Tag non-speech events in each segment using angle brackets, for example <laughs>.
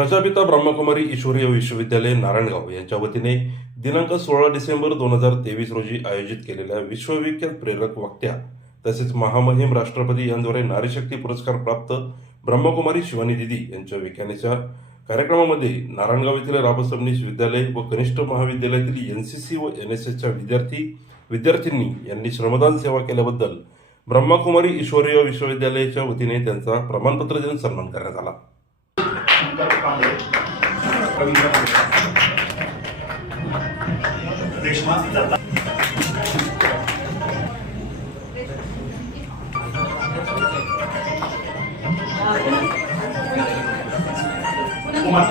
प्रजापिता ब्रह्मकुमारी ईश्वरीय विश्वविद्यालय नारायणगाव यांच्या वतीने दिनांक सोळा डिसेंबर दोन हजार तेवीस रोजी आयोजित केलेल्या विश्वविख्यात प्रेरक वक्त्या तसेच महामहिम राष्ट्रपती यांद्वारे नारीशक्ती पुरस्कार प्राप्त ब्रह्मकुमारी शिवानी दिदी यांच्या व्याख्यानाच्या कार्यक्रमामध्ये नारायणगाव येथील रामसमनीस विद्यालय व कनिष्ठ महाविद्यालयातील एन सी सी व एन एस एसच्या विद्यार्थी विद्यार्थिनी यांनी श्रमदान सेवा केल्याबद्दल ब्रह्मकुमारी ईश्वरीय विश्वविद्यालयाच्या वतीने त्यांचा प्रमाणपत्र देऊन सन्मान करण्यात आला. রবীন্দ্রনাথ পাণ্ডে রবীন্দ্রনাথ দেশমাতৃ কুমার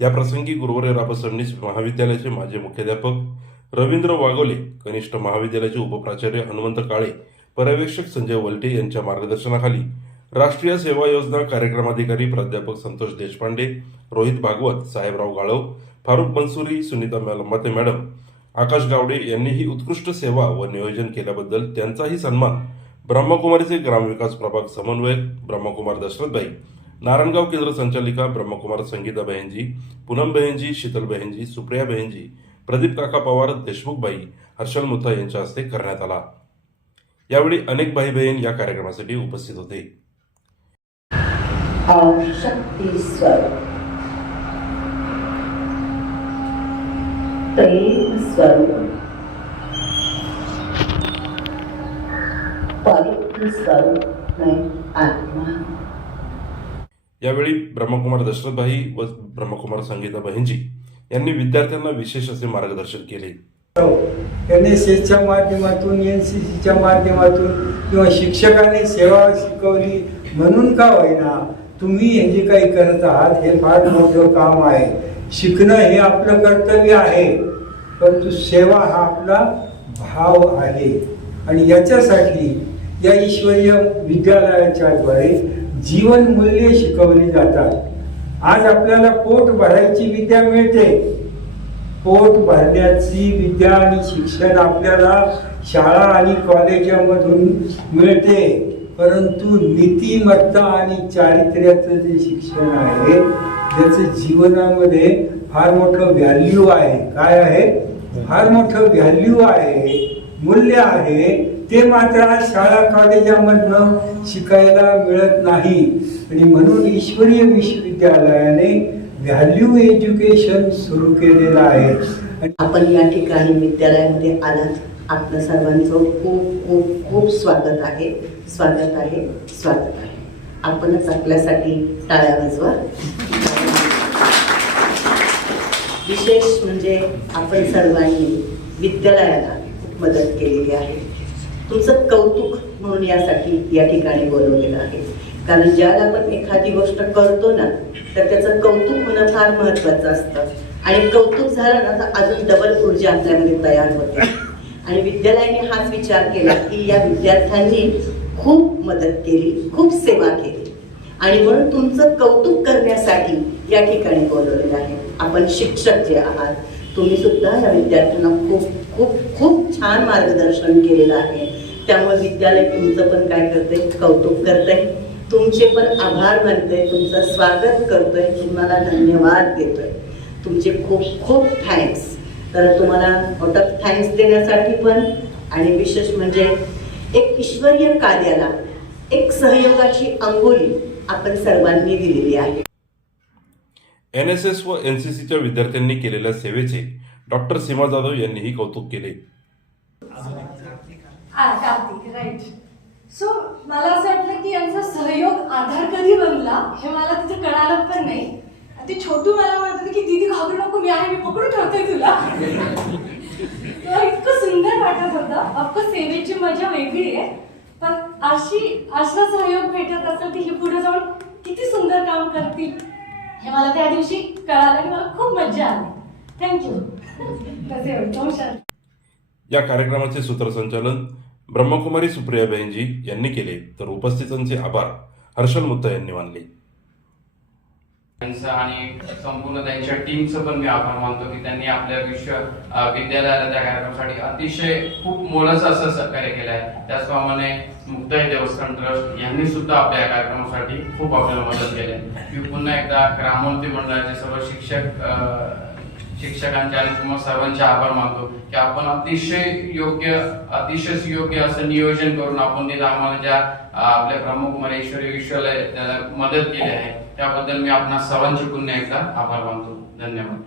प्रसंगी गुरुवारी राबसडणीस महाविद्यालयाचे माजी मुख्याध्यापक रवींद्र वाघोले कनिष्ठ महाविद्यालयाचे उपप्राचार्य हनुमंत काळे पर्यवेक्षक संजय वलटे यांच्या मार्गदर्शनाखाली राष्ट्रीय सेवा योजना कार्यक्रमाधिकारी प्राध्यापक संतोष देशपांडे रोहित भागवत साहेबराव गाळव फारुख मनसुरी सुनीता लंबाते मॅडम आकाश गावडे यांनी ही उत्कृष्ट सेवा व नियोजन केल्याबद्दल त्यांचाही सन्मान ब्रह्मकुमारीचे ग्रामविकास प्रभाग समन्वयक ब्रह्मकुमार दशरथबाई नारायणगाव केंद्र संचालिका ब्रह्मकुमार संगीता बहेनजी पूनम बहेनजी शीतल बहेनजी सुप्रिया बहेनजी प्रदीप काका पवार देशमुखबाई हर्षल मुथा यांच्या हस्ते करण्यात आला. यावेळी अनेक भाई बहीण या कार्यक्रमासाठी उपस्थित होते. स्वरूप। प्रेम स्वरूप। स्वरूप यावेळी ब्रह्मकुमार दशरथभाई व ब्रह्मकुमार संगीताबाईंजी यांनी विद्यार्थ्यांना विशेष असे मार्गदर्शन केले. एन एस एसच्या माध्यमातून एन सी सीच्या माध्यमातून किंवा शिक्षकाने सेवा शिकवली म्हणून का होईना तुम्ही हे जे काही करत आहात हे फार मोठं काम आहे. शिकणं हे आपलं कर्तव्य आहे परंतु सेवा हा आपला भाव आहे. आणि याच्यासाठी या ईश्वरीय विद्यालयाच्या द्वारे जीवन मूल्ये शिकवली जातात. आज आपल्याला पोट भरायची विद्या मिळते. पोट भरण्याची विद्या आणि शिक्षण आपल्याला शाळा आणि कॉलेजामधून मिळते. परंतु नीतिमत्ता आणि चारित्र्याचं जे शिक्षण आहे त्याचं जीवनामध्ये फार मोठं व्हॅल्यू आहे. काय आहे? फार मोठं व्हॅल्यू आहे. मूल्य आहे. ते मात्र आज शाळा कॉलेजामधनं शिकायला मिळत नाही. आणि म्हणून ईश्वरीय विश्वविद्यालयाने व्हॅल्यू एज्युकेशन सुरू केलेलं आहे. आपण या ठिकाणी विद्यालयामध्ये आलात. आपलं सर्वांचं खूप खूप खूप स्वागत आहे. स्वागत आहे. स्वागत आहे. आपणच आपल्यासाठी टाळ्या वाजवा. विशेष म्हणजे आपण सर्वांनी विद्यालयाला खूप मदत केलेली आहे. तुमचं कौतुक म्हणून यासाठी या ठिकाणी बोलवलेलं आहे. कारण ज्याला आपण एखादी गोष्ट करतो ना तर त्याचं कौतुक होणं फार महत्वाचं असतं. आणि कौतुक झालं ना तर अजून डबल ऊर्जा आपल्यामध्ये तयार होते. आणि विद्यालयाने हाच विचार केला की या विद्यार्थ्यांनी खूप मदत केली खूप सेवा केली. आणि म्हणून तुमचं कौतुक करण्यासाठी या ठिकाणी बोलवलेलं आहे. आपण शिक्षक जे आहात तुम्ही सुद्धा या विद्यार्थ्यांना खूप खूप खूप छान मार्गदर्शन केलेलं आहे. त्यामुळे विद्यालय तुमचं पण काय करतंय? कौतुक करतंय. तुमचे पण आभार मानतोय. तुमचं स्वागत करतोय. तुम्हाला धन्यवाद देतोय. तुमचे खूप खूप थँक्स तर तुम्हाला आउट ऑफ थँक्स देण्यासाठी पण आणि विशेष म्हणजे एक ईश्वरीय कार्याला एक सहयोगाची अंगोली आपण सर्वांनी दिलेली आहे. एन एस एस व एन सी सीच्या विद्यार्थ्यांनी केलेल्या सेवेचे डॉक्टर सीमा जाधव यांनीही कौतुक केले. हा कार्तिक राईट सो मला असं वाटलं की यांचा सहयोग आधार कधी बनला हे मला तिथे कळालं पण नाही. आणि ते छोटू मला म्हणत होते की दीदी घाबरू नको मी आहे मी पकडून ठेवते तुला. इतकं सुंदर वाटत होतं. ऑफकोर्स सेवेची मजा वेगळी आहे. पण अशी असा सहयोग भेटत असेल की हे पुढे जाऊन किती सुंदर काम करतील हे मला त्या दिवशी कळालं आणि मला खूप मजा आली. थँक्यू <laughs> तसे हो, या कार्यक्रमाचे सूत्रसंचालन ब्रह्मकुमारी सुप्रिया यांनी केले तर उपस्थितांचे आभार. हर्षल मुत्ता यांनी मानले. त्यांचं आणि संपूर्ण त्यांच्या टीमचं पण मी आभार मानतो की त्यांनी आपल्या विश्व विद्यालयाला त्या कार्यक्रमासाठी अतिशय खूप मोलाचं असं सहकार्य केलं आहे. त्याचप्रमाणे मुक्ताई देवस्थान ट्रस्ट यांनी सुद्धा आपल्या या कार्यक्रमासाठी खूप आपल्याला मदत केली आहे. मी पुन्हा एकदा ग्रामोन्नती मंडळाचे सर्व शिक्षक शिक्षकांचे आणि तुम्हाला सर्वांचे आभार मानतो की आपण अतिशय योग्य अतिशय योग्य असं नियोजन करून आपण तिथं आम्हाला ज्या आपल्या प्रमुख मनेश्वरी विश्वालय त्याला मदत केली आहे त्याबद्दल मी आपणा सर्वांचे पुन्हा एकदा आभार मानतो. धन्यवाद.